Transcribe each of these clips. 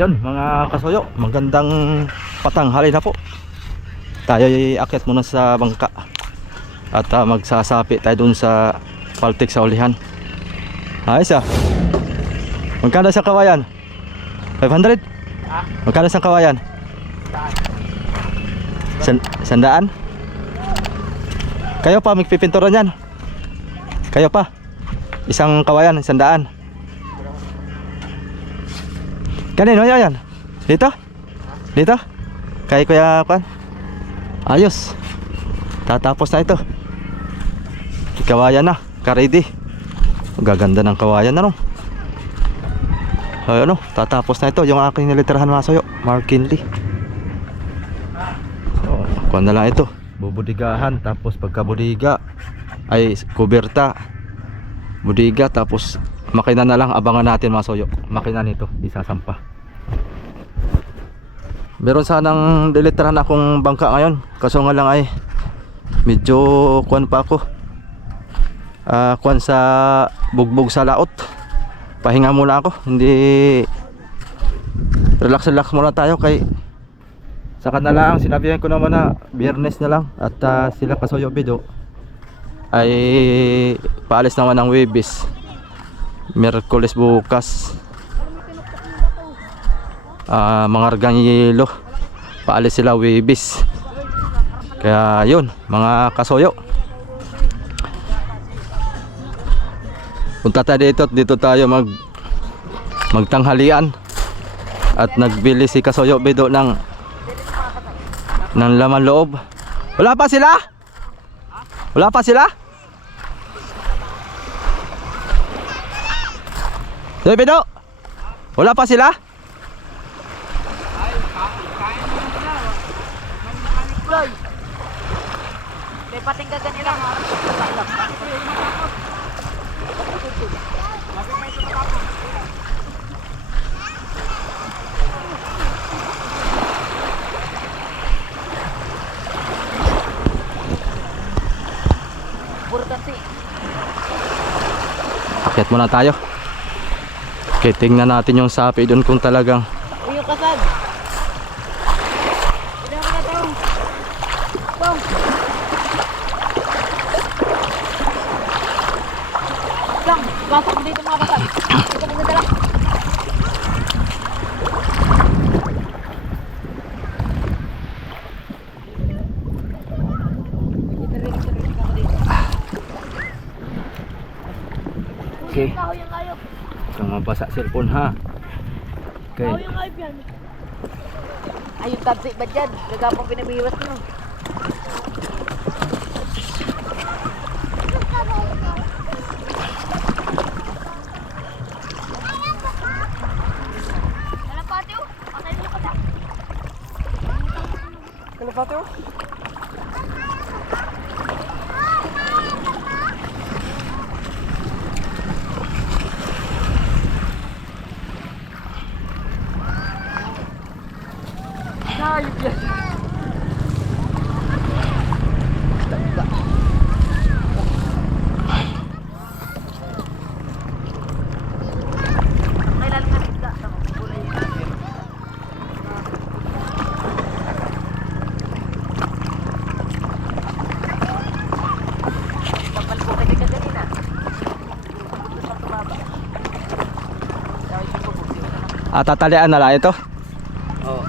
Yun mga kasuyo, magandang patanghali na po. Tayo ay akyat muna sa bangka at magsasapi tayo dun sa paltik sa ulihan. Ayos ah. Magkano sa kawayan? 500? Magkano sa kawayan? Sandaan? Kayo pa magpipinturan yan? Kayo pa? Isang kawayan, sandaan. Kanino yan? Dito? Dito? Kay Kuya Kwan? Ayos. Tatapos na ito. Kawayan na, ka-ready. Gaganda ng kawayan na no. Ay, ano, tatapos na ito. Yung aking nilitirahan mga sayo, Mark Kinley. So, kuha na lang ito. Bubudigahan, tapos pagkabudiga ay kuberta. Budiga, tapos makina na lang. Abangan natin mga sayo. Makina nito, isasampa. Meron sanang dilitirahan akong bangka ngayon. Kaso nga lang ay medyo kuwan pa ako. Kuwan sa bugbog sa laot. Pahinga muna ako. Hindi, relax muna tayo kay saka na lang. Sinabihan ko naman na Biyernes na lang. At sila Kasuyo Bido ay paalis naman ng Webis. Miyerkules bukas. Mga Arganyelo paalis sila Webis. Kaya yun mga kasuyo, punta tayo dito at dito tayo magtanghalian. At nagbili si Kasuyo Bido ng laman loob. Wala pa sila? Wala pa sila? Kasuyo Bido, wala pa sila? May patinggagan nila. Burkasi. Akyat muna tayo. Okay, tingnan natin yung sapi doon kung talagang Uyo kasag. Pasok mo dito mga kasag. Ito mo nagdala. okay. Kung mabasa cellphone ha. Okay. Ayun tabsi ba dyan? Gagapang pinamiwas nyo. Kalapate oh. Ayup yan. Tatalian na lang ito. Oo.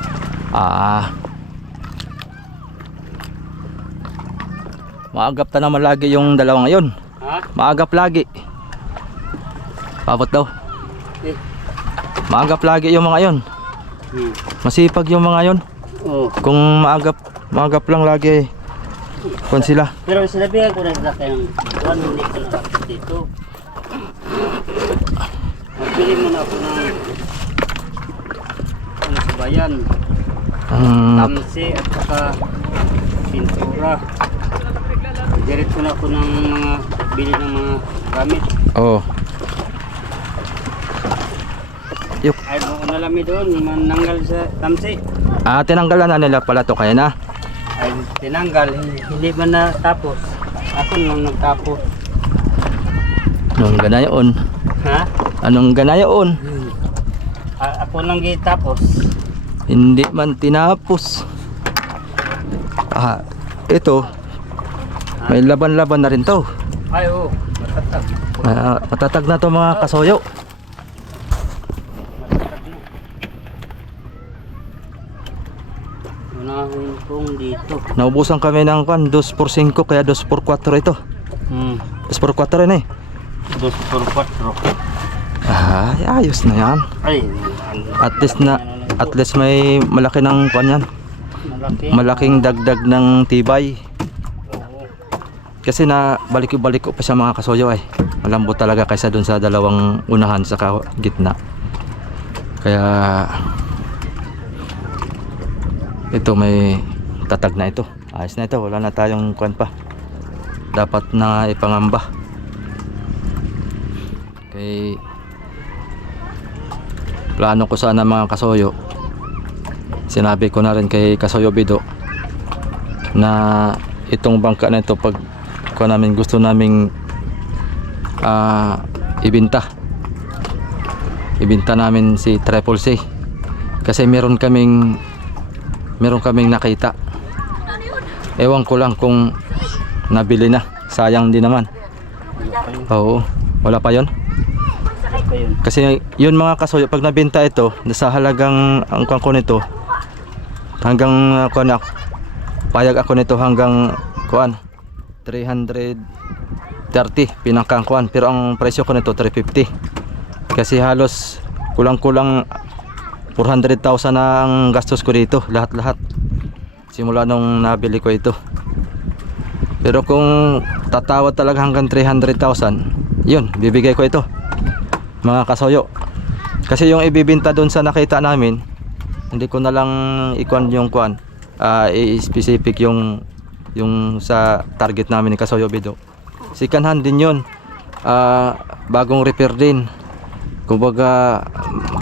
Maagap na naman lagi yung dalawa ngayon. Ha? Maagap lagi. Pabot daw. Eh. Maagap lagi yung mga yon. Masipag yung mga yon. Oo. Kung maagap lang lagi kung sila. Pero sinabihan ko na sila kayong hindi ko nakakit dito. Magpili mo na ako ng sabayan. Tamsi at saka pintura. Diretso na ako ng mga bili ng mga gamit. Oo. Yuk. Ay mo na lami doon, mananggal sa tamsi. Tinanggalan na nila pala to kaya na. Ay tinanggal, hindi man natapos. Ako nang nagtapos. Anong ganayon? Ha? Anong ganayon? Ako lang gitapos. Hindi man tinapos. Ito, may laban-laban na rin to. Ay, oo. Matatag. Matatag na to mga kasoyo. Unahon kong dito. Naubusan kami ng 2x5 kaya 2x4 ito. 2x4 na eh. 2 por 4. Ayos na yan. Ay, At least may malaki ng yan. Malaking dagdag ng tibay. Oo. Kasi na balik-balik ko pa sa mga kasoyo ay. Malambot talaga kaysa dun sa dalawang unahan sa gitna. Kaya ito may tatag na ito. Ayos na ito, wala na tayong kwan pa. Dapat na ipangamba. Kay plano ko sana mga kasoyo. Sinabi ko na rin kay Kasoyo Bido na itong bangka na ito pag ko namin gusto naming ibenta namin si Triple C kasi meron kaming nakita. Ewan ko lang kung nabili na, sayang din naman. Oo, wala pa yon. Kasi yun mga kasoyo, pag nabenta ito sa halagang ang ko nito hanggang payag ako nito hanggang 330 pinakang pero ang presyo ko nito 350 kasi halos kulang-kulang 400,000 na ang gastos ko dito lahat-lahat simula nung nabili ko ito. Pero kung tatawad talaga hanggang 300,000 yun, bibigay ko ito mga kasoyo. Kasi yung ibibenta doon sa nakita namin hindi ko na lang yung i-specific yung sa target namin ni Kasoyo Bido. Second hand din yun. Bagong repair din. Kumbaga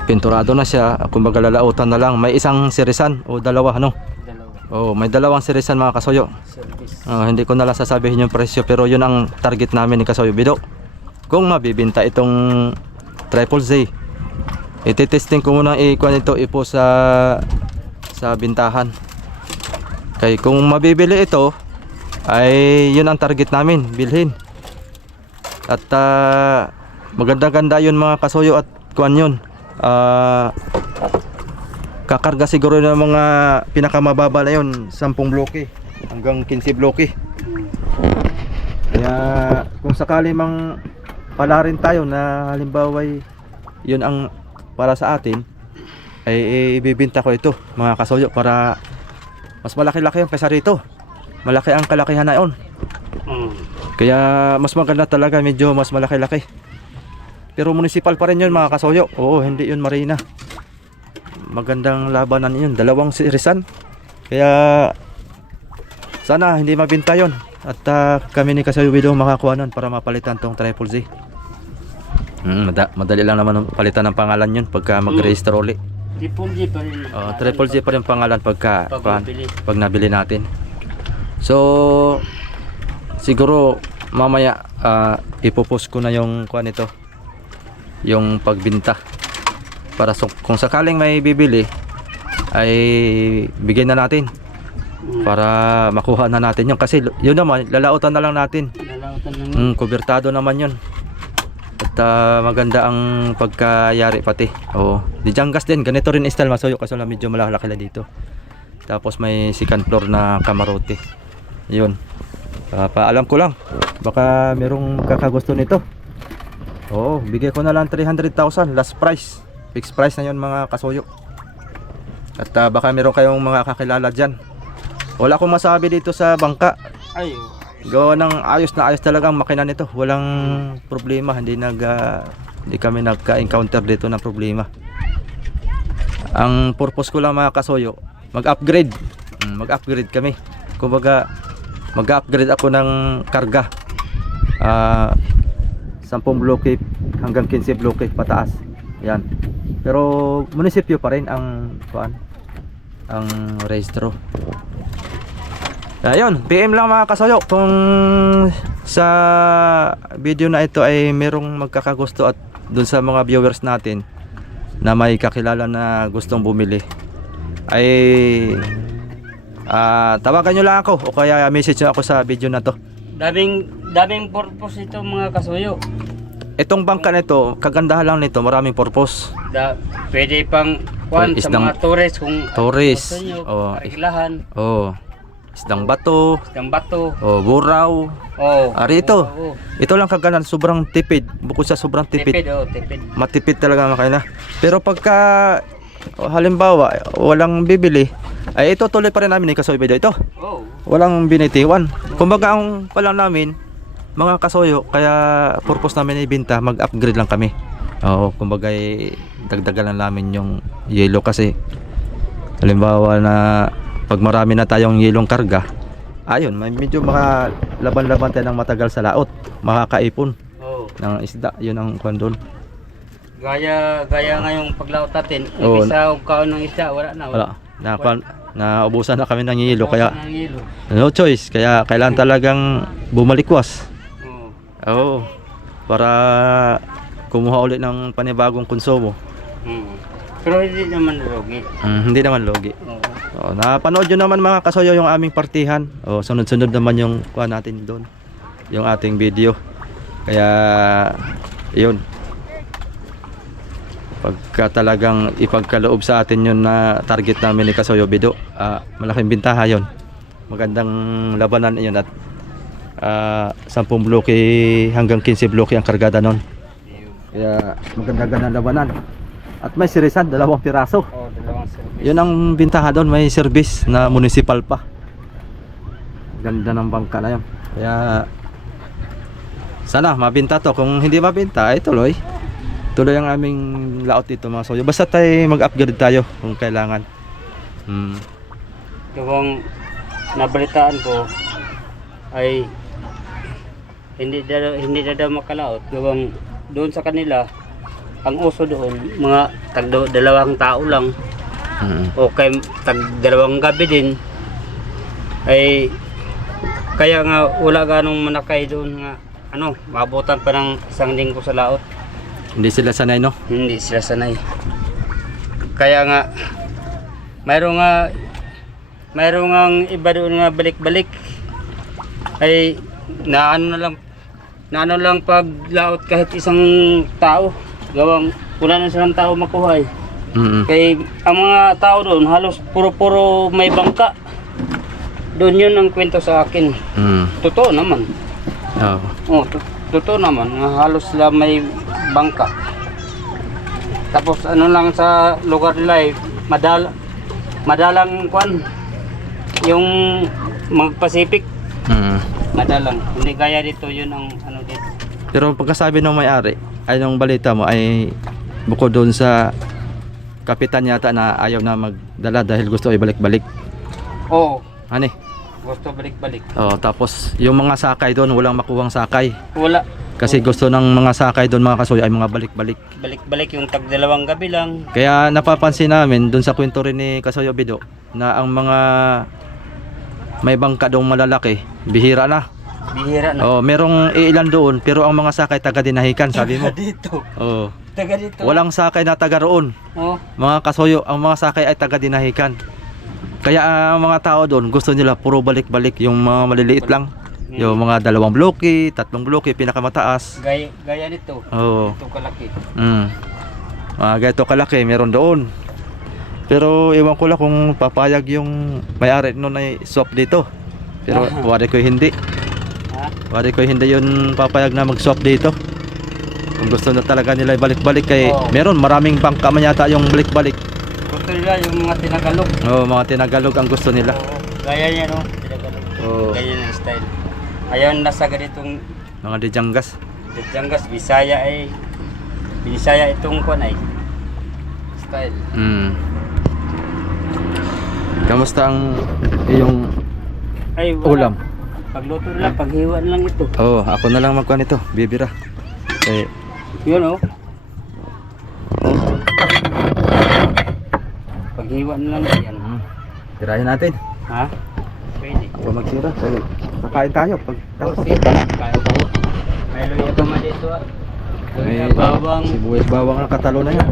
pinturado na siya, kumbaga lalautan na lang. May isang sirisan o dalawa Oh, may dalawang sirisan mga kasoyo. Hindi ko na lang sasabihin yung presyo pero yun ang target namin ni Kasoyo Bido. Kung mabibenta itong Triple Z, ititesting ko muna ito ipo sa bintahan. Kaya kung mabibili ito ay yun ang target namin bilhin. At maganda-ganda yun mga kasoyo at yun. Kakarga siguro ng mga pinakamababa na yun 10 bloke hanggang 15 bloke. Kaya kung sakali mang pala rin tayo na halimbawa yun ang para sa atin ay ibibenta ko ito mga kasoyo para mas malaki-laki yung kaysa rito. Malaki ang kalakihan na yun. Kaya mas maganda talaga, medyo mas malaki-laki. Pero municipal pa rin yun mga kasoyo. Oo, hindi yun marina. Magandang labanan yun, dalawang sirisan. Kaya sana hindi mabinta yun. At kami ni Kasoyo Bido makakuha nun para mapalitan tong Triple Z. Madali lang naman palitan ng pangalan yun pagka mag-register ulit. Triple G pa rin. Triple G pa rin pangalan pag nabili natin. So siguro mamaya ipopost ko na yung ito, yung pagbinta para kung sakaling may bibili ay bigyan na natin para makuha na natin yun kasi yun naman lalautan na lang natin. Kubertado naman yun. At maganda ang pagkayari pati. Di Jangas din, ganito rin style masoyo kasi medyo malaki na dito. Tapos may second floor na kamarote. Yun. Paalam ko lang. Baka merong kakagusto nito. Bigay ko na lang 300,000 last price. Fixed price na yun mga kasoyo. At baka meron kayong mga kakilala dyan. Wala akong masabi dito sa bangka. Gawa ng ayos na ayos talagang makina nito. Walang problema. Hindi kami nagka-encounter dito ng problema. Ang purpose ko lang mga kasoyo, mag-upgrade. Mag-upgrade kami. Kumbaga mag-upgrade ako ng karga. 10 bloke hanggang 15 bloke pataas. Yan. Pero munisipyo pa rin ang rehistro. Ayun, PM lang mga kasoyo kung sa video na ito ay merong magkakagusto at dun sa mga viewers natin na may kakilala na gustong bumili ay tawagan nyo lang ako o kaya message nyo ako sa video na to. Daming purpose ito mga kasuyo. Itong bangka nito, kagandahan lang nito, maraming purpose. Pwede pang kuan sa Isdang- mga tourist kung Tourist, gusto nyo, oh, parilahan, isdang bato, isang bato. buraw. Oh, Rito, oo. ito lang kagandahan, sobrang tipid. Bukod sa sobrang tipid, Tipid. matipid talaga makain na. Pero pagka halimbawa walang bibili, ay ito tuloy pa rin namin Kasoyo video ito. Oh. Walang binitiwan. Kumbaga ang pala namin mga kasoyo, kaya purpose namin ibenta, mag-upgrade lang kami. Oo, kumbaga dagdagan lang namin yung yelo kasi halimbawa na pag marami na tayong yelong karga, ayun, medyo makalaban-laban tayo ng matagal sa laot, makakaipon Oh. ng isda, yun ang kondon. Gaya ngayong paglaot natin, Oo. isa o kaon ng isda, wala na. Wala, naubusan na kami ng yelo, kaya Ng yelo. no choice, kaya kailangan talagang bumalikwas. Oh. Oo, para kumuha ulit ng panibagong konsumo. Pero hindi naman lugi. Hindi naman logi. Oo. So, napanood nyo naman mga kasoyo yung aming partihan. O, sunod-sunod naman yung kuha natin doon, yung ating video. Kaya yun, pagka talagang ipagkaloob sa atin yun na target namin ni Kasoyo Bido, malaking bintaha yun. Magandang labanan yun at 10 bloke hanggang 15 bloke ang kargada nun. Kaya magandang labanan. At may sirisan, 2 piraso. Oh, dalawang service. Yun ang bintaha doon, may service na municipal pa. Ganda ng bangka na yun. Kaya sana mabinta to. Kung hindi mabinta ay tuloy ang aming laot dito mga soyo. Basta tayo mag-upgrade tayo kung kailangan. Yung nabalitaan ko ay hindi na daw makalaot. Gawang doon sa kanila, ang uso doon, mga dalawang tao lang. O kay dalawang gabi din. Ay kaya nga wala ganong manakay doon nga maabutan pa ng 1 linggo sa laot. Hindi sila sanay, no? Hindi sila sanay. Kaya nga mayroong iba doon nga balik-balik ay naano lang pag laot kahit isang tao. Gawang wala na silang tao makuha eh. Kaya ang mga tao doon halos puro may bangka. Doon yun ang kwento sa akin. Totoo naman. Oh, totoo naman. Halos sila may bangka. Tapos lang sa lugar nila madalang kwan. Yung mag-Pacific. Madalang. Hindi gaya dito yun ang dito. Pero pagkasabi ng may-ari, ay nung balita mo ay bukod doon sa kapitan yata na ayaw na magdala dahil gusto ay balik-balik. Oo. Ani? Gusto balik-balik. Tapos yung mga sakay doon walang makuwang sakay. Wala. Kasi gusto ng mga sakay doon mga kasoy ay mga balik-balik. Balik-balik yung dalawang gabi lang. Kaya napapansin namin doon sa kwento rin ni Kasoyo Bido na ang mga may bangka doong malalaki, bihira na. Bihira na. Merong ilan doon pero ang mga sakay taga dinahikan, sabi mo. Dito. Taga dito. Walang sakay na taga roon. Mga kasoyo, ang mga sakay ay taga dinahikan. Kaya ang mga tao doon gusto nila puro balik-balik, yung mga maliliit lang. Yung mga 2 bloke, 3 bloke, pinakamataas. Gaya nito. Ito kalaki. Ganito kalaki, meron doon. Pero ewan ko lang kung papayag yung may-ari nun ay swap dito. Pero wari ko hindi. Wari ko hindi yun papayag na mag-swap dito. Kung gusto na talaga nila balik-balik kay meron maraming bangka man yata yung balik-balik. Gusto nila yung mga tinagalog. Mga tinagalog ang gusto nila. Gaya niya tinagalog. Gaya ng style. Ayaw nasa ganitong mga Dijangas. Bisaya itong kuan ay style. Kamusta ang iyong ulam? Pagluto lang, paghiwa lang ito. Ako na lang magkuhan ito, bibira. Yun Paghiwa na lang yan. Tirahin natin. Ha? Pwede. Ako magtira. Kakain tayo pag Kaya po. May luya pa man dito. May bawang. Sibuyas bawang na katalo na yan.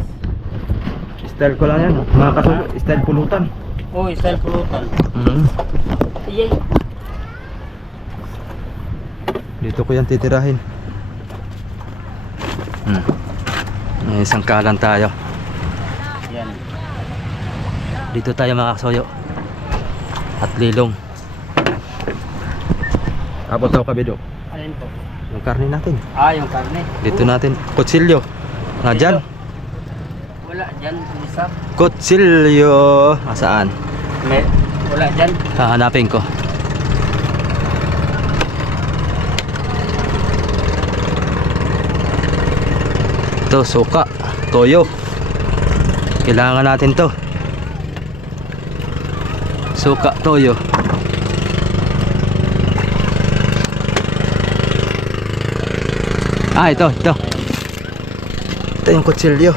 Style ko lang yan. Mga kasuyo, style pulutan. Oh, style pulutan. Iyay. Dito ko yan titirahin. May isang kalan tayo. Yan. Dito tayo mga kasuyo. At lilong. Abot daw kabido. Alin po? Yung karne natin. Ah, yung karne. Dito natin. Kutsilyo. Nga dyan. Wala dyan, isa. Kutsilyo. Saan? Wala dyan. Hahanapin ko. Ito, suka. Toyo. Kailangan natin to. Suka, toyo. Ah, ito. Ito yung kutsilyo.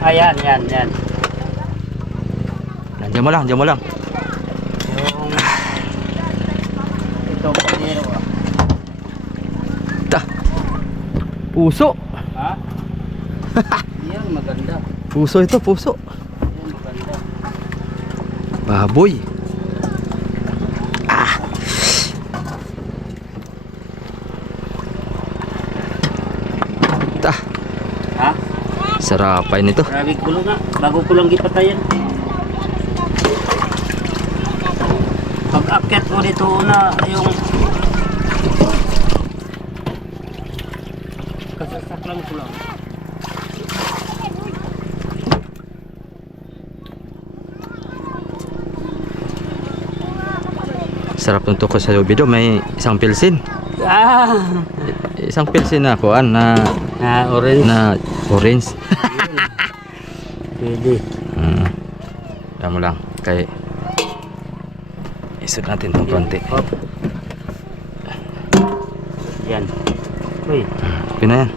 Ayan, yan. Diyan mo lang. Yung... Ito, panero ah. Ta. Puso. Ha? Yan, maganda. Puso ito, puso. Yan, maganda. Baboy. Ta. Ha? Sarapay nito. Grabe kulo nga. Bago ko lang gipatayan. Pag-akyat mo dito una yung kasasak lang ko lang. Sarap nito ko sa Ubido. May isang pilsin. Ah! Isang pilsin na kuan na Orange. orange. Pwede. Yan mo lang. Kay isod natin itong konti. Hop. Yan. Uy. Okay na yan.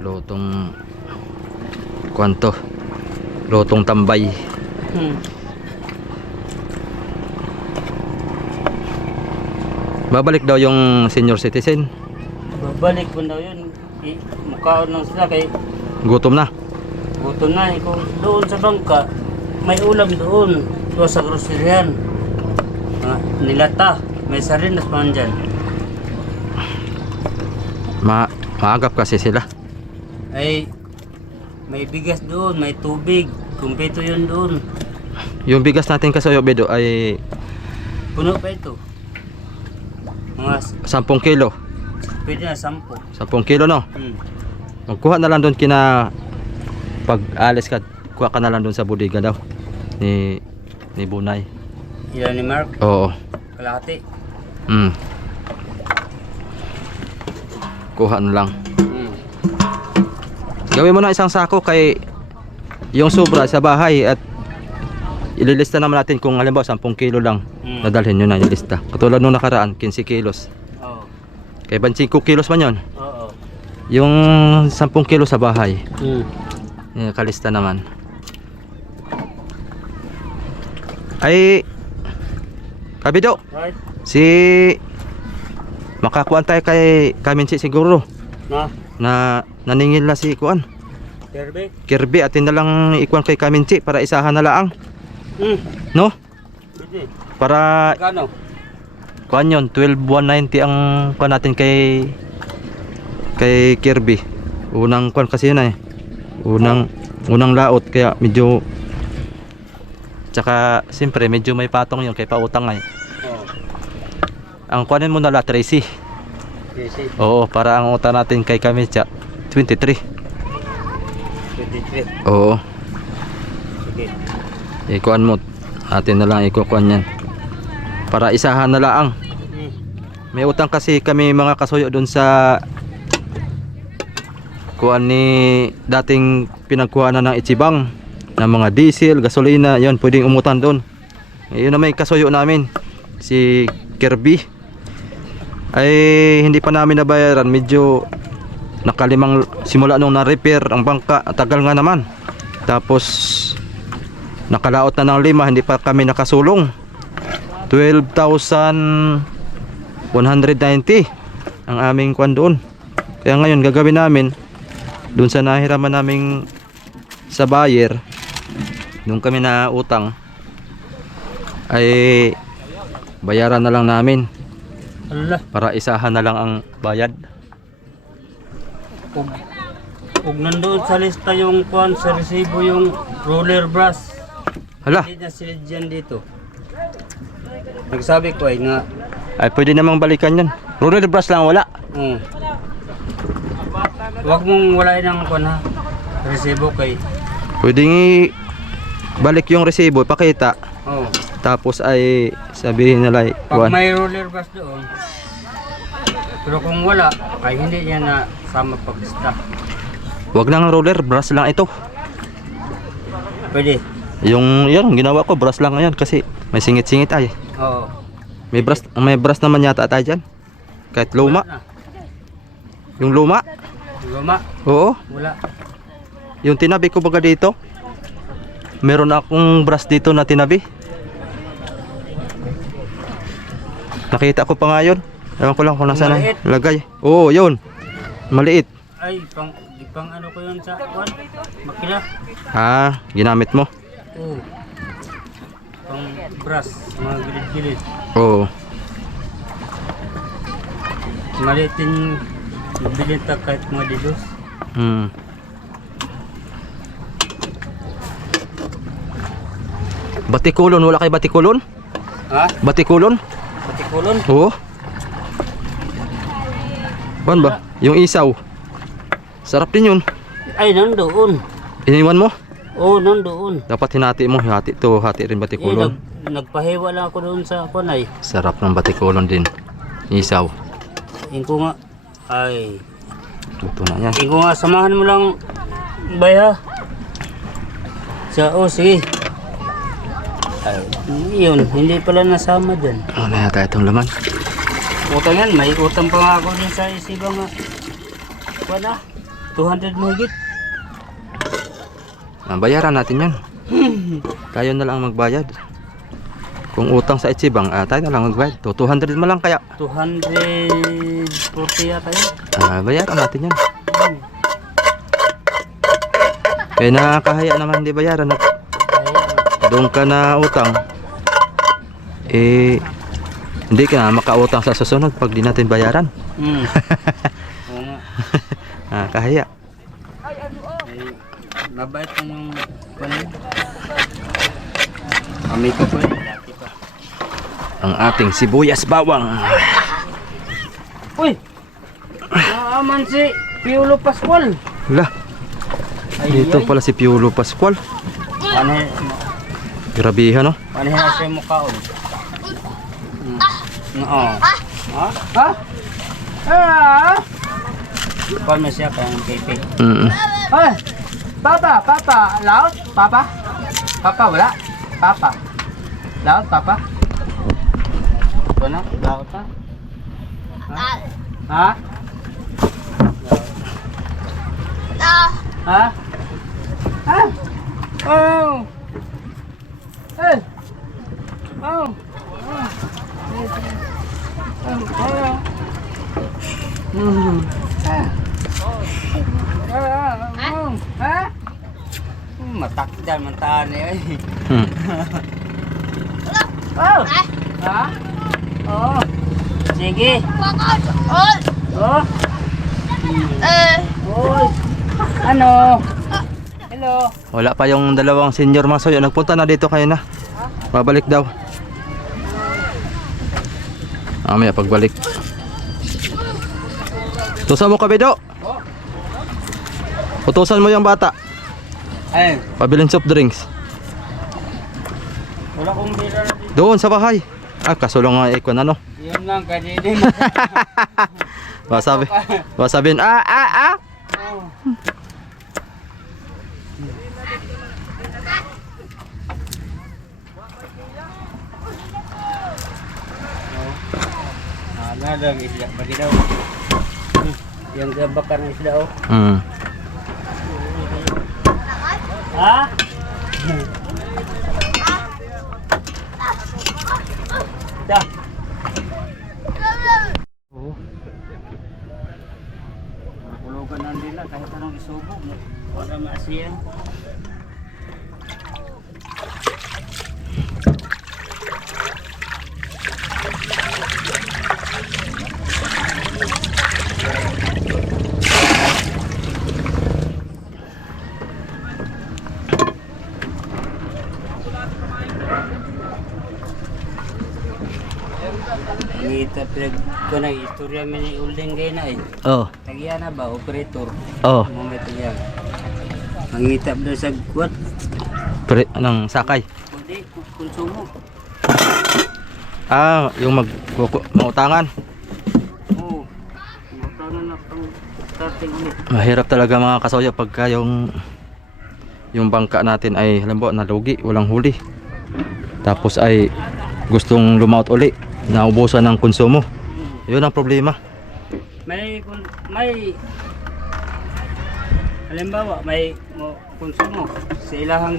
Lutong kwanto. Lutong tambay. Babalik daw yung senior citizen. Babalik mo daw yun. Mukhaon lang sila kay Gutom na. gutom na. Kung doon sa bangka, may ulam doon. Doon sa groceryan. Nilata. May sarinas pa dyan. Maagap kasi sila. Ay, may bigas doon, may tubig. Kumpleto yun doon. Yung bigas natin kasi Ubido ay Puno pa ito. Mga 10 kilo. pwede na 10. 10 kilo no. Magkuha na lang doon pag alis ka, kuha ka na lang doon sa bodega daw ni Bunay. Ilan ni Mark? Oo. Kalahati. Kuha na lang. Gawin mo na isang sako kay yung sobra sa bahay at ililista naman natin kung halimbawa 10 kilo lang. Nadalhin nyo na ilista. Katulad nung nakaraan, 15 kilos. Oo. Kaya 25 kilos man yun. Oo. Yung 10 kilo sa bahay. Kalista naman. Ay, Kabido, Right? si makakuan tayo kay Kaminsi siguro na naningil na si Kuan Kirby? Kirby, atin na lang ikuan kay Kaminsi para isahan na laang. No? Pwede. Para Kano? kuan yun, 12,190 ang kuan natin kay Kirby. Unang kuan kasi yun unang laot kaya medyo tsaka siyempre medyo may patong yun kay pautang ay. Ang kuanin mo na la 30. Oo, para ang utang natin kay Kaminsi 23. 23. Oo. Sige. Ikuan mo. Atin na lang ikukuan yan. Para isahan na laang. May utang kasi kami mga kasuyo doon sa kuan ni dating pinagkuhanan ng Ichibang ng mga diesel, gasolina, yon pwedeng umutan doon. Yun na may kasuyo namin si Kirby. Ay hindi pa namin nabayaran, medyo nakalimang simula nung na-repair ang bangka, tagal nga naman. Tapos nakalaot na ng 5, hindi pa kami nakasulong. 12,190 ang aming kwan doon. Kaya ngayon gagawin namin, Doon sa nahiraman naming sa buyer, nung kami na utang, ay bayaran na lang namin Allah. para isahan na lang ang bayad. Kung nandoon sa lista yung kuan sa resibo yung roller brush, Hala, hindi na sila dyan dito. Nagsabi ko ay nga, ay pwede namang balikan yan. Roller brush lang wala. Huwag mong walain ang kuan ha, resibo kay. Pwedeng balik yung resibo, ipakita. Oh. Tapos ay sabihin nila Pag may roller brush doon, pero kung wala, ay hindi yan na sama pag-lista. wag nang roller, brush lang ito. Pwede. Yung yan, ginawa ko, brush lang yan kasi may singit-singit ay. Oo. May brush naman yata tayo dyan. Kahit luma. Wala na. Yung luma. Luma, Oo. wala. Yung tinabi ko baga dito. Meron akong brush dito na tinabi. Nakita ko pa nga yun. Ewan ko lang kung nasaan Maliit. na lagay. Oo, yun. Maliit. Ay, pang ano ko yun sa kuan? Makina. Ha, ginamit mo. Oo. Pang brush, mga gilid-gilid. Oo. Maliit yung bilhin ta kahit mga didos. Hmm. Batikulon, wala kay batikulon? Ha? Batikulon? Patikulon? Oo. Ban ba? Yung isaw. Sarap din yun. Ay, nandoon. Iniwan mo? Oo, nandoon. Dapat hinati mo. Hati to, hati rin batikulon. Nagpahiwa lang ako doon sa kunay. Sarap ng batikulon din. Isaw. Yung ko nga, ay, Tuto na yan. yung ko nga, samahan mo lang, bay ha. Sige. Ay, yun, hindi pala nasama dyan. Ano na yata itong laman? Utang yan, may utang pa nga ako din sa isiba nga. Wala, 200 mahigit. Bayaran natin yan. Tayo na lang magbayad. Kung utang sa Itsibang, tayo na lang magbayad. 200 mo lang kaya. 240 yata yun. Bayaran natin yan. Eh nakakahiya naman hindi bayaran at doon ka na utang. Eh hindi ka na makautang sa susunod pag di natin bayaran. Oo nga. Kahiya. Ay, mabait na yung panay. Kami ko po dati pa. Ang ating sibuyas bawang. Uy! Naaman si Piolo Pascual. Hala, dito pala si Piolo Pascual. Grabihan no? Paano na siya mukhaon? Oo. Ha? Ha? Ah! Paano siya kang pipi? Ay! Papa! Loud? Papa? Papa wala? Papa? Loud? Papa? Ano? Loud ha? Ha? Ha? Ha? Oh! Hey! Oh! Matakdan man taan eh. Oh! Ha? Oh! Sige! Oh! Oy! Ano? Hello! Wala pa yung dalawang senior masoy. Nagpunta na dito kayo na. Babalik daw. Mamaya pagbalik. Tusan mo kabido. Utusan mo yung bata. Ay! Pabiling soft drinks. Wala kong bira na dito. Doon sa bahay. Kaso lang nga ikon ano. Yan lang, kanina. Wasabihin. Oh. Nadang isda pagi daw. Yang bakar ng isda oh. Ha? Dah. Oh. Pulugan ng dila kahit tanong isubog. Wala maasiyan. Ngita pinag ko na istorya mi ni Ulding kay na eh. Oh. Tagiya na ba operator? Oh. Moment yan. Mangita ba sa kuwat? Anong sakay? Kundi konsumo. Ah, yung mautangan. Oo. Matanan na pang starting ulit. Mahirap talaga mga kasoyo pagka yung bangka natin ay halimbawa nalugi, walang huli. Tapos ay gustong lumaut uli, naubusan ng konsumo. Yun ang problema. May halimbawa may konsumo sa ilahang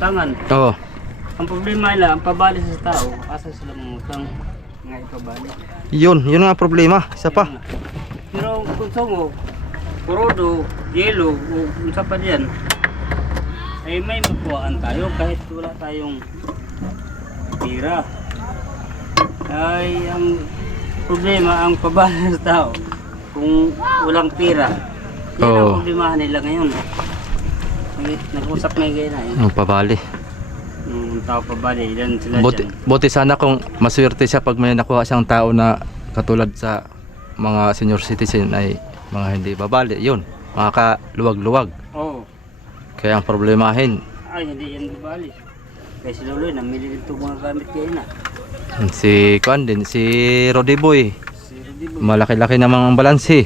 tangan. Oo. Ang problema nila, ang pabali sa tao, asa sila mangutang nga ipabali. Yun ang problema. Isa pa. Pero kung songo, kurodo, yelo, o unsa pa diyan, ay may makuhaan tayo kahit wala tayong pira. Ay ang problema, ang pabali sa tao, kung walang pira, yan ang problema nila ngayon. Nag-usap na yung na eh. Ang pabali. Yung tao pabali, ilan sila dyan. Buti sana kung maswerte siya pag may nakuha siyang tao na katulad sa mga senior citizen ay mga hindi babali. Yun, mga kaluwag-luwag. Oo. Kaya ang problemahin, Ay, hindi yan babali. Kaya si Loloy, namili rin itong mga gamit kayo na. si Kuan din, si Roddy Boy. Si Rudy Boy. Malaki-laki namang ang balansi.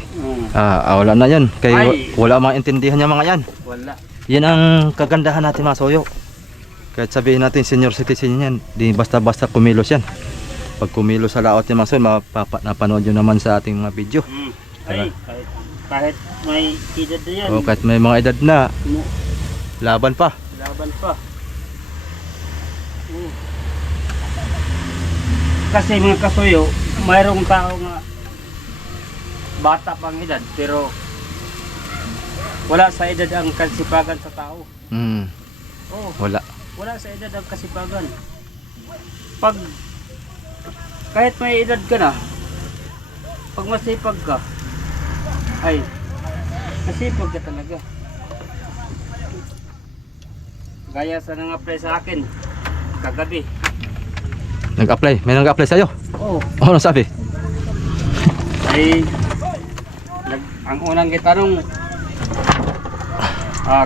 Wala na yan. Kaya Ay. wala mga intindihan niya mga yan. Wala. Yan ang kagandahan natin mga soyo. Kahit sabihin natin senior citizen yan, di basta-basta kumilos yan. Pag kumilos sa laot yung mga soyo, napanood nyo naman sa ating mga video. Ay, kahit may edad na yan. O kahit may mga edad na, mo- laban pa. Laban pa. Kasi mga kasuyo, mayroong tao nga bata pang edad pero wala sa edad ang kasipagan sa tao. Oo, Wala. wala sa edad ang kasipagan. Pag kahit may edad ka na, pag masipag ka, ay masipag ka talaga. Gaya sa nang-apply sa akin kagabi. Nag-apply? May nag-apply sa'yo? Oo. Ano sabi? Ay ang unang gitanong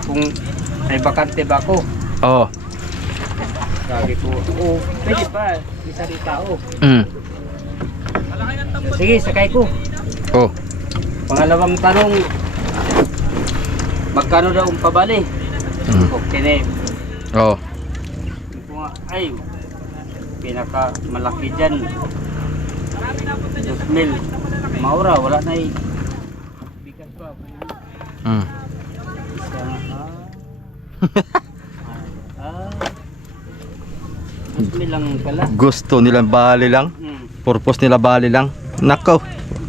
kung ay bakante ba ako. Oo. Sabi ko, oo, pwede pa, isa rin tao. Mm. Sige, sakay ko. Oh. Pangalawang tanong, magkano daw ang pabali? Okay na Oo. Sabi ko nga, ay, pinaka malaki dyan. 2,000. Maura, wala na bigas pa. Mm. Isa nga, 2,000 lang pala. Gusto nilang bali lang? Purpose nila bali lang? Nako.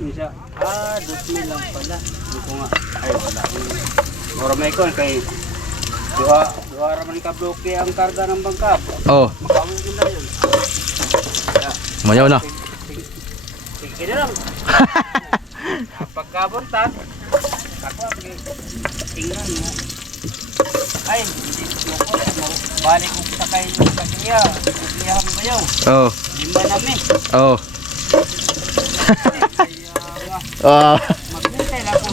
Isa, 2,000 lang pala. Hindi ko nga, ay wala. Mura may kon kay Duha raman ka bloke ang karga ng bangka. Oh. Makawin na yun. Mayaw na. Sige na lang. Pagkabuntan, ako ang tingnan mo. Ay, hindi ko balik ko sakay yung kanya. Kaya ang bayaw. Oh. Lima namin. Oh. Ah. Magbintay lang po.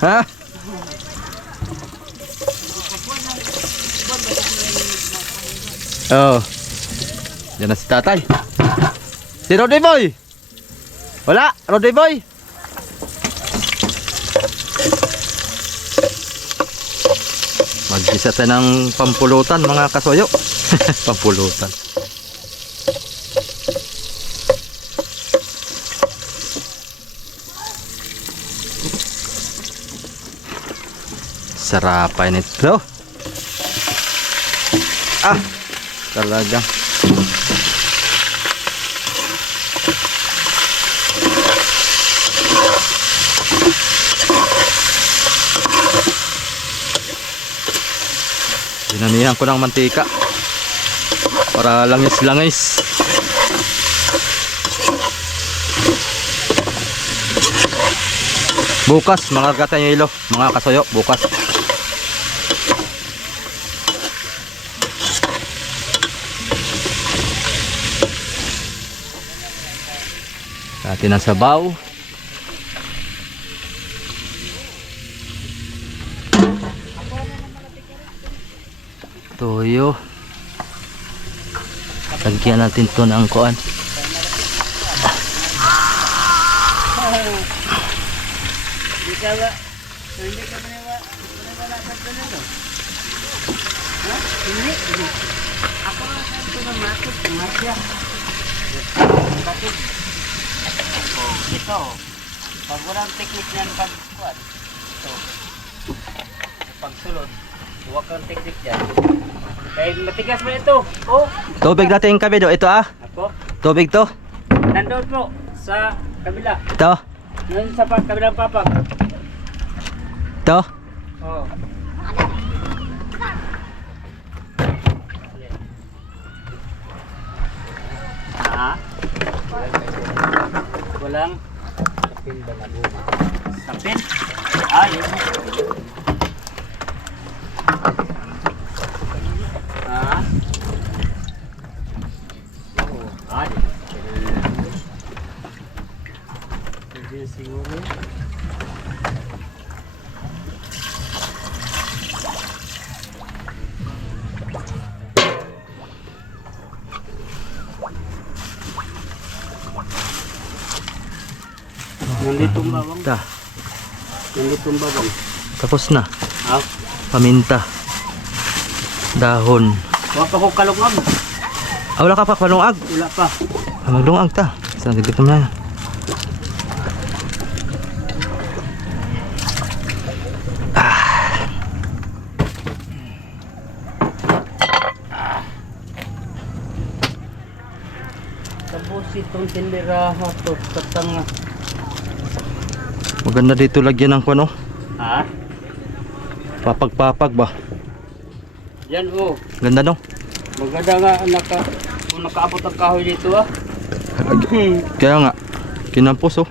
Ha? Oh. Yan na si tatay. Si Roddy Boy. Wala, Roddy Boy. Mag-isa tayo ng pampulutan mga kasoyo. Pampulutan. Sarapan nito. Talaga. Dinamihan ko ng mantika para langis-langis. Bukas mga katanyelo, mga kasoyo, bukas. Atin ang sabaw. Toyo. Lagyan natin to ng kuan. Hindi ka maniwala sa ganito. Ha? Hindi. Ako lang sa ito ng matik. Masya. Bakit? Oh, ito. Pag walang technique niyan pagkuhan. Ito. Pagsulod. Huwag kang technique dyan. Kaya matigas mo ito. Oh. Tubig natin kabido. Ito ah. Ako. Tubig to. Nandun po. Sa kabila. Ito. Nandun sa kabilang papag. Ito. Oh. Ha? Walang sapin ba na guma? Sapin? Ah, yun. Ha? Oh, Hindi siguro. Nanditong bawang. Ta. Nanditong bawang. Tapos na. Ha? Paminta. Dahon. Huwag ako kalungag. Ah, wala ka pa palungag. Wala pa. Ah, maglungag ta. Saan dito na. Tapos itong tindiraha to. Katanga. Maganda dito lagyan ng kuno. Ha? Papag-papag ba? Yan oh. Ganda no? Maganda nga kung nakaabot ang kahoy dito ah. Kaya nga. Kinampos oh.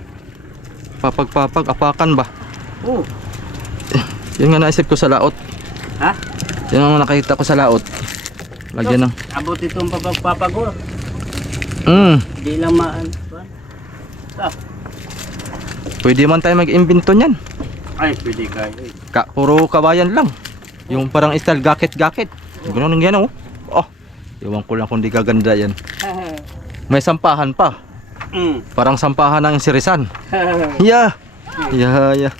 Papag-papag. Apakan ba? Oh. Yan nga naisip ko sa laot. Ha? Yan ang nakita ko sa laot. Lagyan ng... Abot itong papagpapag oh. Di lang Ah. Pwede man tayo mag-imbento niyan. Ay, pwede kayo. Puro kabayan lang. Yung parang style gakit-gakit. Ganoon ng yan oh. Oh. Iwan ko lang kung di gaganda yan. May sampahan pa. Parang sampahan ng sirisan. Yeah. Yeah.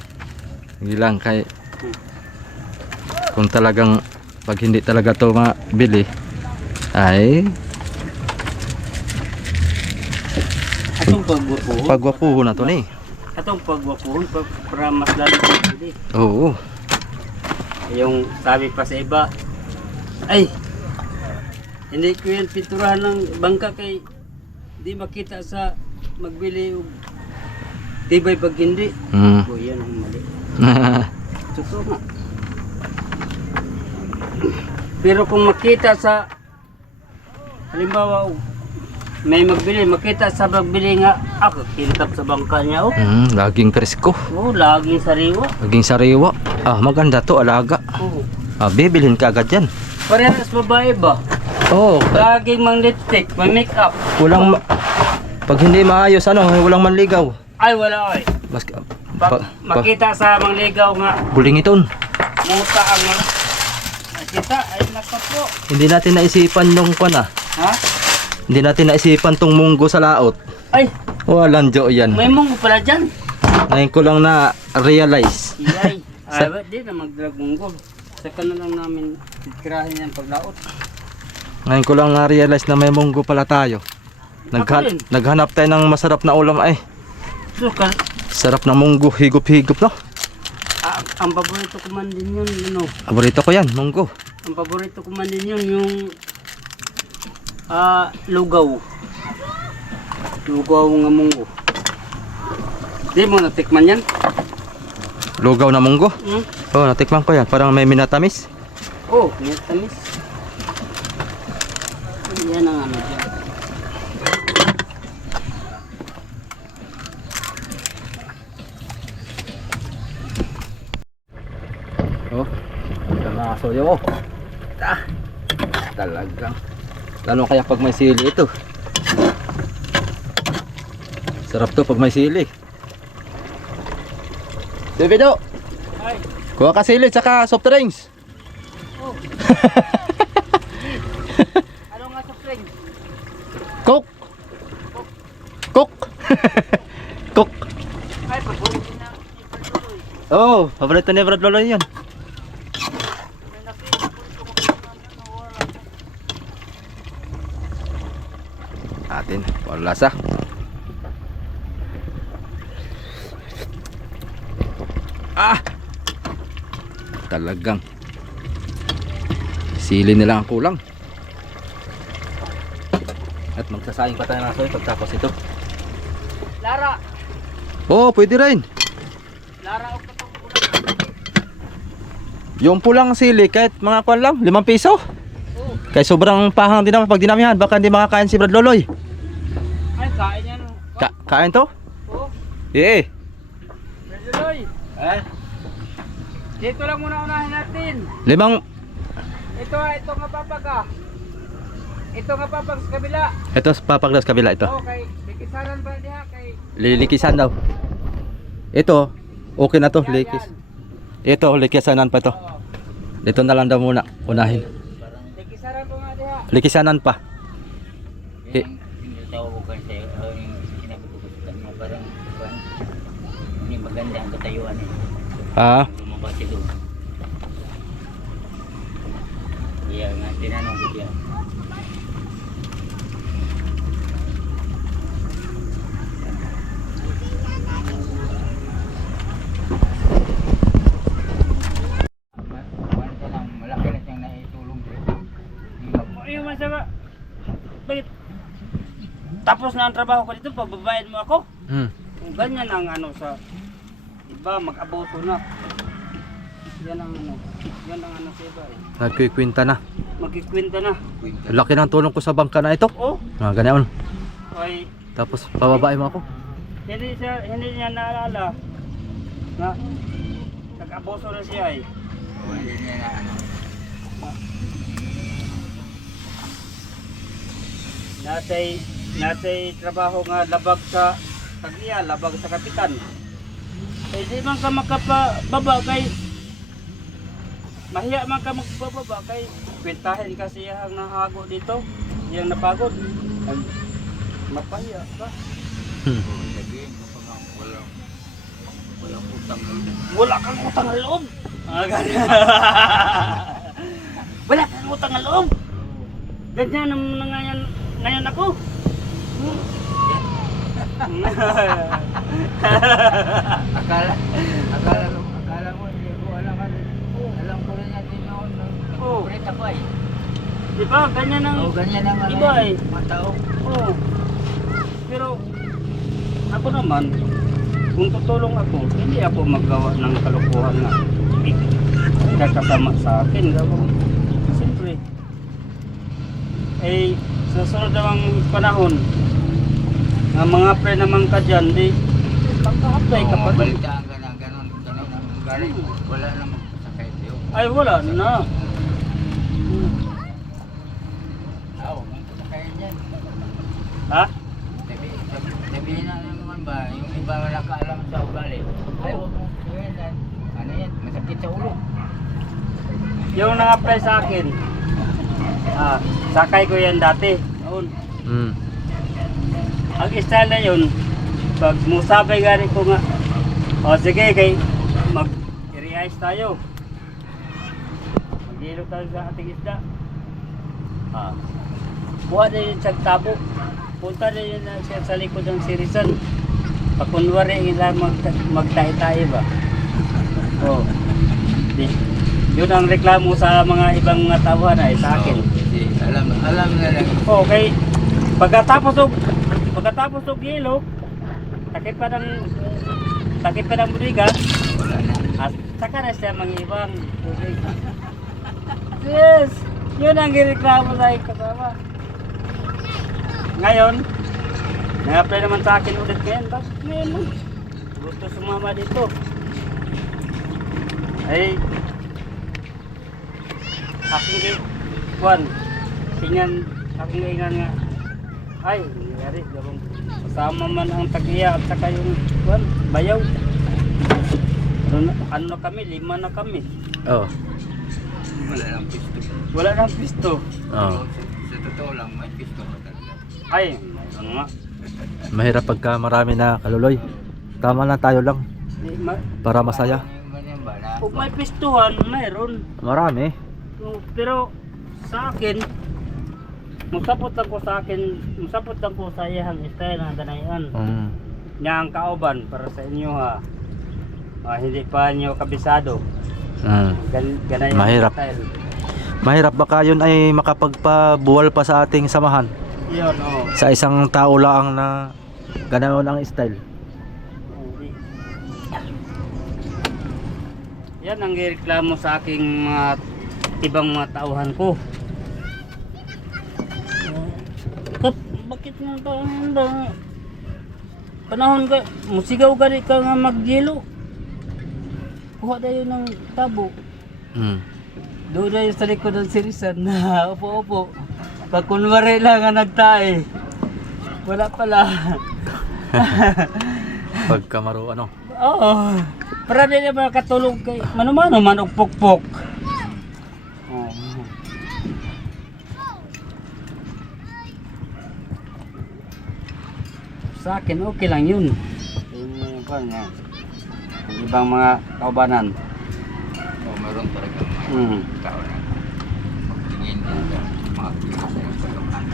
Hindi lang kay kung talagang pag hindi talaga to mabili ay Atong pagwapuhon. pagwapuho na to ni. Atong pagwapuhon para mas lalo pwede. Oo. Yung sabi pa sa iba, ay, hindi ko yan pinturahan ng bangka kay di makita sa magbili og tibay pag hindi. O yan ang mali. Totoo nga. Pero kung makita sa halimbawa may magbili, makita sa magbili nga ako kintab sa bangka niya oh. Laging presko. Oh, laging sariwa. Laging sariwa. Ah, maganda to, alaga. Oh. Ah, bibilhin ka agad yan. Parehas babae ba? Oo. Laging mang lipstick, may make-up. Pag hindi maayos, walang manligaw. Ay, wala ay. Makita sa mangligaw nga, Buling iton. muta ang nakita, ay nakapo. Hindi natin naisipan yung Ha? Hindi natin naisipan tong munggo sa laot. Ay, Walang jo yan. may munggo pala dyan. Ngayon ko lang na realize. Iyay. Ay, ba't di na magdrag munggo? Saka na lang namin titirahin yan paglaot. Ngayon ko lang na realize na may munggo pala tayo. Ako rin. Naghanap tayo ng masarap na ulam ay. Suka. Sarap na munggo, higop-higop no. Ang paborito ko man din yun, Paborito ko yan, munggo. Ang paborito ko man din yun, yung lugaw. Lugaw nga munggo. Di mo natikman yan? Lugaw na munggo. Hmm? Oh, natikman ko yan. Parang may minatamis. Oh, may tamis. Yan ang ano dyan. Oh, ang aso yun. Oh. Talagang. Lalo kaya pag may sili ito. Sarap to pag may sili. Sibido! Ay, Kuha ka sili tsaka soft drinks. oh. Ano nga sa spring? Coke! Coke! Coke! Ay, paborito na. Ipatuloy. Oh, paborito ni Brad Lolo yun. May nakita ko ito makikita na wala. Atin, wala lasa. Ah! Talagang sili nila ang kulang. At magsasayang pa tayo ng aso pagtapos ito. Lara! Oh, pwede rin. Lara o katong ulan. Yung pulang sili kahit mga kwan lang, 5 piso. Oh, Kaya sobrang pahang din naman pag dinamihan, baka hindi makakain si Brad Loloy. ay kain yan. Kain to? Oh, Eh. Reduloy. Eh? Dito lang muna unahin natin. 5. Ito nga papaga. Ito nga papag sa kabila. Ito papaglas kabila ito. Oh, kay bikisanan ba diha kay Lilikisan daw. Ito, okay na to, yan, likis. yan. Ito, likisanan pa to. Oh, Dito na lang daw muna, unahin. bikisanan po nga diha. Likisanan pa. Eh, Hindi tahu bukan saya yang sinabi ko sa kanya parang kuwan, hindi maganda ang katayuan eh. ah, Lumabas ito. Iya nga tinanong ko siya. Kuwan ka lang, malaki na siyang naitulong ko. Ayun masama. Bakit? Tapos na ang trabaho ko dito, pababayad mo ako? Kung ganyan ang ano sa iba, mag-abuso na. Yan ang ano, yan ang ano sa iba eh. nagkikwinta na. Magkikwenta na. Laki ng tulong ko sa bangka na ito. Oh, Ganyan. ay, Tapos pababae mo ako. hindi niya naalala na nag-abuso na siya eh. Hindi niya na ano. Nasay trabaho nga labag sa tagiya, labag sa kapitan. Eh di man ka makapababa kay mahiya man ka magbababa kay kwentahin kasi ang nahago dito, yung napagod. Ay, mapahiya ba? Sabihin ko pa nga walang utang. Wala kang utang na loob. Ganyan. Wala kang utang na loob. Ganyan naman ngayon ako. Akala mo hindi ko alam ko rin natin noon. Oo. Kulit ako eh. Di ba? Ganyan ang Ganyan ang ano iba eh. mga tao. Oo. Pero ako naman, kung tutulong ako, hindi ako magawa ng kalukuhan na kasama sa akin. Gawang siyempre. Eh, sa sunod namang panahon, nga mga pre naman ka dyan, di pagka-apply ka pa. Balitaan ka na ganon ang galing. Wala namang sakay sa'yo. Ay, wala na. Oo, ang sakayan yan. Ha? Sabihin na naman ba, yung iba wala ka alam sa ugali. Ay, huwag mo sabihin yan. Ano yan, masakit sa ulo. Yung nang-apply sa akin, sakay ko yan dati. Noon. Ang style na yun, pag musabay gani ko nga, o sige, kay mag-i-realize tayo. Mag-ilo tayo sa ating isda. Buha na yun sa tabo. Punta na yun siya sa likod ng sirisan. Pag kunwari lang magtahi-tahi ba? Oh. Yun ang reklamo sa mga ibang mga tauhan ay sa akin. Alam na lang. Okay. Pagkatapos ng yelo, takip pa ng budiga, Wala na. at saka na siya mga ibang tubig. Yes! Yun ang gireklamo sa aking kasama. Ngayon, nag-apply naman sa akin ulit ngayon. Bakit ngayon mo? Gusto sumama dito. Ay, aking kuwan, tingnan, aking ingan nga. Ay, nangyari, gabang kasama man ang tag-iya at saka yung kuwan, bayaw. Ano na kami, 5 na kami. Oo. Wala lang pisto. Wala nang pisto. Oo. Sa totoo lang, may pisto ka talaga. Ay, mayroon nga. Mahirap pagka marami na kaluloy. Tama na tayo lang para masaya. Yung ganyan ba na? Kung may pistuhan, mayroon. Marami. Pero sa akin, musapot lang ko sa akin, musapot lang ko sa iyang style na danayan. Niya ang kauban para sa inyo ha. Hindi pa nyo kabisado. Ganay ang Mahirap. style. Mahirap baka yun ay makapagpabuwal pa sa ating samahan. Yun, oo. Sa isang tao lang na ganoon ang style. Yan ang reklamo sa aking mga ibang mga tauhan ko. Bakit nga ka panahon ka, musigaw gani ka nga magyelo. Kuha tayo ng tabo. Doon na yung sa likod ng sirisan na upo-upo. Pag kunwari lang nga nagtae, wala pala. Pagkamaro ano. Oo. Para din naman katulog kay mano-mano man og pukpok. Oh. Sa akin okay lang yun. Yung ibang mga kaubanan. Oo, meron talaga mga Hmm. tao na magtingin din sa mga kasa ng tulungan.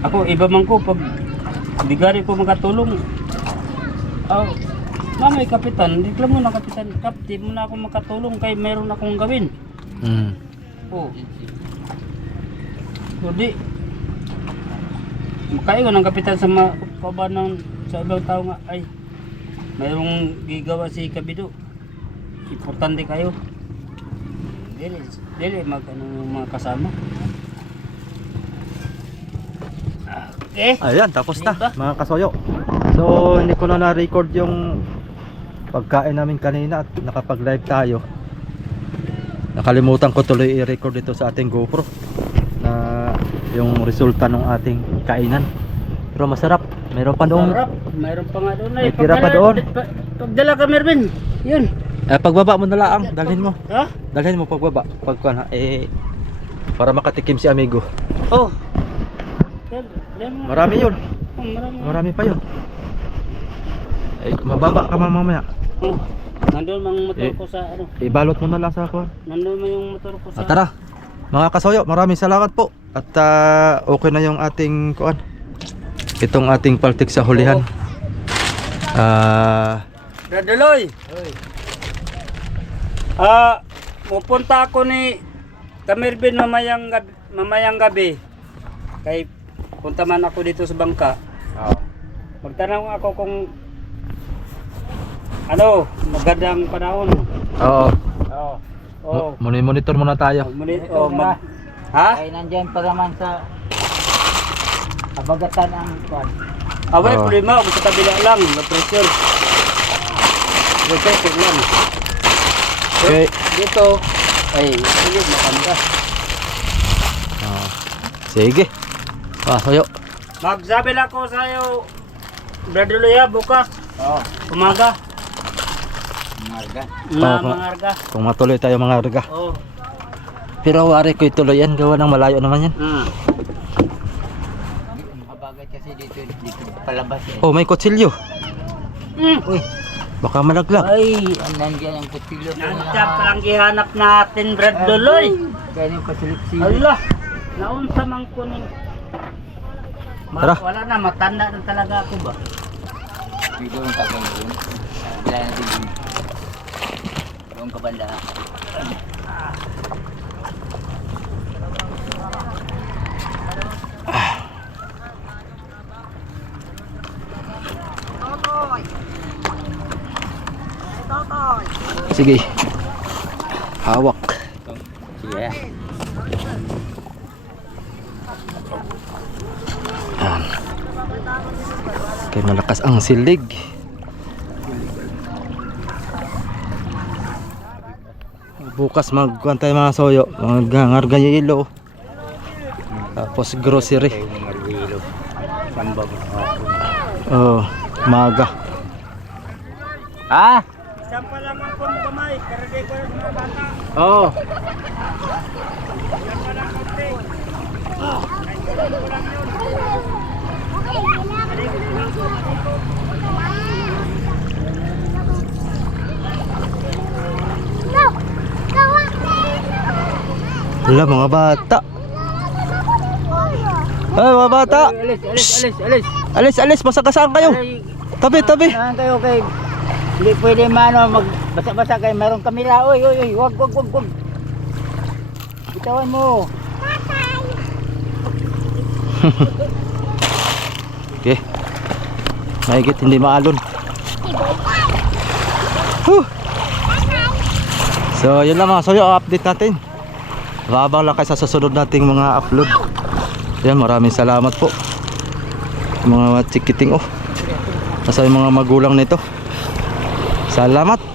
Ako iba man ko pag di gari ko makatulong. Mamay kapitan, reklamo na kapitan, kapti mo na ako makatulong kay meron akong gawin. Oh. Hindi. Makaingon ng kapitan sa mga kaubanan sa ibang tao nga ay mayroong gigawa si Kabido. Importante kayo. Dili mag mga kasama. Okay. Ayan, tapos na Diba? mga kasoyo. So hindi ko na na-record yung pagkain namin kanina at nakapag-live tayo. Nakalimutan ko tuloy i-record ito sa ating GoPro na yung resulta ng ating kainan. Pero masarap. Meron pa doon. Sarap. Mayroon pa nga doon. May tira pa doon. Pagdala ka, Mervin. Yun. Pagbaba mo na lang, dalhin mo. Ha? Dalhin mo pagbaba. Pagkuan para makatikim si amigo. Oh. Marami yun. Oh, marami. Marami pa yun. Mababa ka mamaya. Oh. Nandun mang motor ko sa ano. Ibalot mo na lang sa ako. Nandun mo yung motor ko sa. Tara. Mga kasoyo, maraming salamat po. At okay na yung ating kuan. Itong ating paltik sa hulihan. Braduloy. Pupunta ako ni Kamervin mamayang gabi. Kay punta man ako dito sa bangka. Magtanong ako kung ano, magandang panahon. Oo. Oo. Monitor muna tayo. Ha? Ay, nandyan pa naman sa abagatan ang kwan. Abay, Oo. problema ako sa kabila lang, no pressure. Pressure lang. Okay. Dito, ay, sige, makanda. Sige. Kasoyo. Magsabi lang ko sa iyo, Brother Luya, bukas, Oo, umaga, marga. Oo. mga arga. Kung matuloy tayo mga arga. Oo. Pero wari ko ituloy yan. Gawa ng malayo naman yan. Makabagat kasi dito palabas eh. Oh, may kutsilyo. Uy, Baka malaglag. ay, nandyan ang kutsilyo. Nandiyan palang gihanap natin, Brother Luy. Kaya yung kasilip-silip. Allah, naunsa man ko ni... Tara. Wala na, matanda na talaga ako ba? Dito yung tagay doon. Bila natin doon. Doon ka banda. Sige. Hawak. Yeah. Yan. Okay, malakas ang silig. Bukas magkuhan tayo mga soyo, mag-ngarganyelo. Tapos grocery. Kayo mga margilo. Sambag. Oh, maga. Ha? Sampa lang ako ng kamay, karagay ko ng mga bata. Oo. Wala mga bata. Ay mga bata. Alis. Alis, masagasaan kayo. Tabi. Saan kayo kay... Hindi pwede mano magbasa-basa kayo. Mayroong kamera. Uy. Wag. Bitawan mo. Okay. Mahigit hindi maalon. Huh. So yun lang mga soyo, update natin. Babang lang kayo sa susunod nating mga upload. Yan, maraming salamat po mga chikiting. Nasa yung mga magulang nito. Salamat.